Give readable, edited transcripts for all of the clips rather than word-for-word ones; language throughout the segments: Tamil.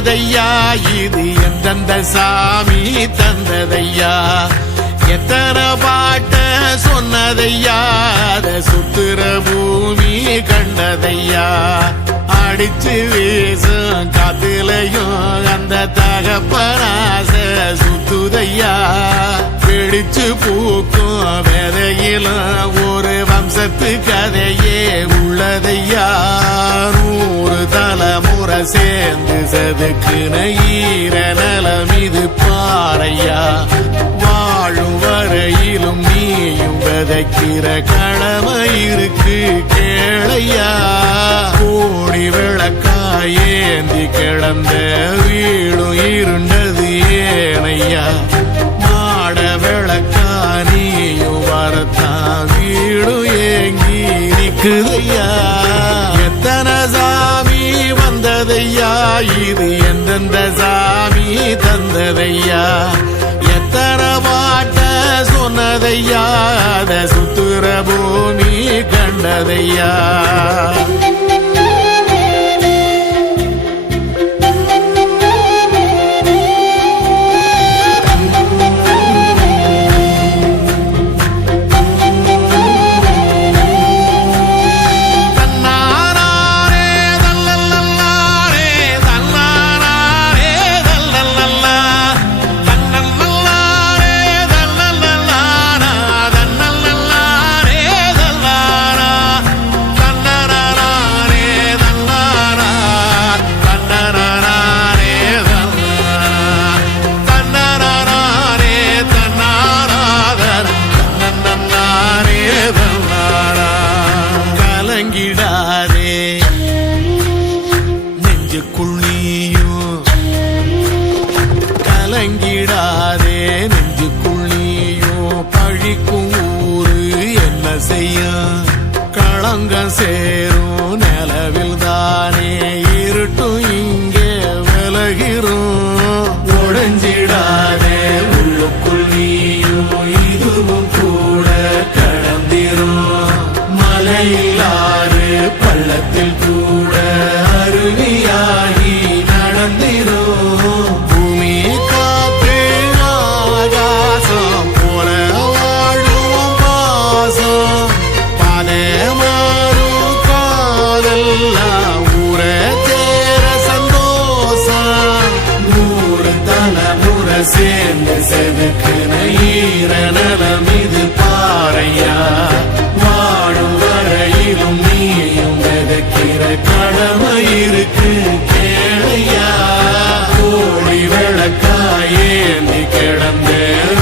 வந்ததையா இது எந்தெந்த சாமி தந்ததையா எத்தனை பாட்ட சொன்னதையா அத சுத்துற பூமி கண்டதையா அடிச்சு வீசும் காத்துலையும் அந்த தகப்பனாச சுத்துதையா பிடிச்சு பூக்கும் வேதையிலும் ஒரு வம்சத்து கதையே உள்ளதையா 100 தலைமுறை சேர்ந்து செதுக்குன ஈர நலம் இது பாறையா வாழும் வரையிலும் நீயும் விதைக்கிற கடமை இருக்கு கேளையா கோடி விளக்காயேந்தி கிடந்த வீடும் இருண்டது ஏனையா மாட விளக்கா நீயும் வரத்தான் வீடும் ஏங்கி நிக்குதையா எத்தனை சாமி வந்ததையா இது எந்தெந்த சாமி தந்ததையா எத்தனை பாட்ட சொன்னதையா அத சுத்துற பூமி கண்டதையா கலங்கிடாதே நெஞ்சுக்குள்ளியும் பழிக்கும் ஊரு என்ன செய்ய களங்கம் சேரும் நிலவில் தானே இருட்டும் இங்கே விலகிறோம் உடைஞ்சிடாதே உள்ளுக்குள் நீயும் இதுவும் கூட கடந்திரும் மலையிலாறு பள்ளத்தில் கூட அருவியாகி நடந்திரும் பூமி காற்று ஆகாசம் போல வாழும் பாசம் பாதை மாறும் காதெல்லாம் ஊர தேர சந்தோஷம் 100 தலைமுறை சேர்ந்து செதுக்குன ஈர நலம் இது பாறையா வாழும் வரையிலும் நீயும் விதைக்கிற கடமை இருக்கு கேளையா கோடி விளக்காயேந்தி கிடந்த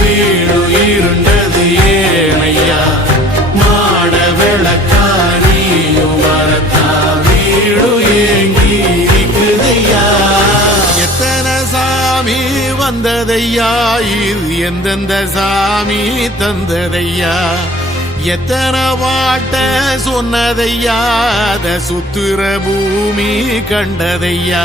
வீடு இருண்டது ஏனையா மாட விளக்கா நீயும் வரத்தா வீடு ஏங்கி இருக்குதையா எத்தனை சாமி வந்ததையா இது எந்தெந்த சாமி தந்ததையா எத்தனை பாட்ட சொன்னதையா அத சுத்துற பூமி கண்டதையா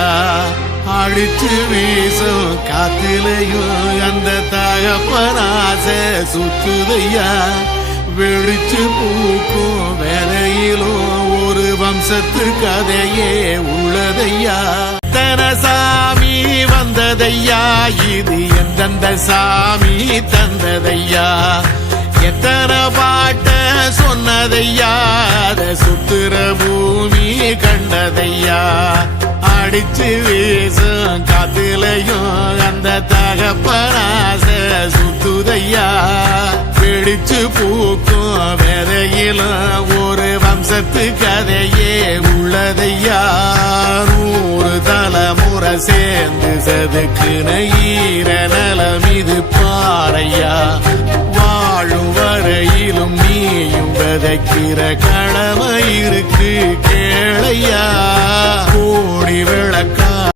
அடிச்சு வீசும் காத்திலையும் அந்த தகப்பனாச சுத்துதையா வெடிச்சு பூக்கும் வேலையிலும் ஒரு வம்சத்து கதையே உள்ளதையா எத்தனை சாமி வந்ததையா இது எந்தெந்த சாமி தந்ததையா எத்தனை பாட்ட சொன்னதையா அத சுத்துற பூமி கண்டதையா அடிச்சு வீசும் காத்துலையும் அந்த தகப்பனாச சுத்துதையா பிடிச்சு பூக்கும் வேதையிலும் ஒரு வம்சத்து கதையே உள்ளதையா 100 தலைமுறை சேர்ந்து செதுக்குன ஈர நலம் இது பாறையா வாழும் வரையிலும் நீயும் விதைக்கிற கடமை இருக்கு கேளையா கோடி விளக்கா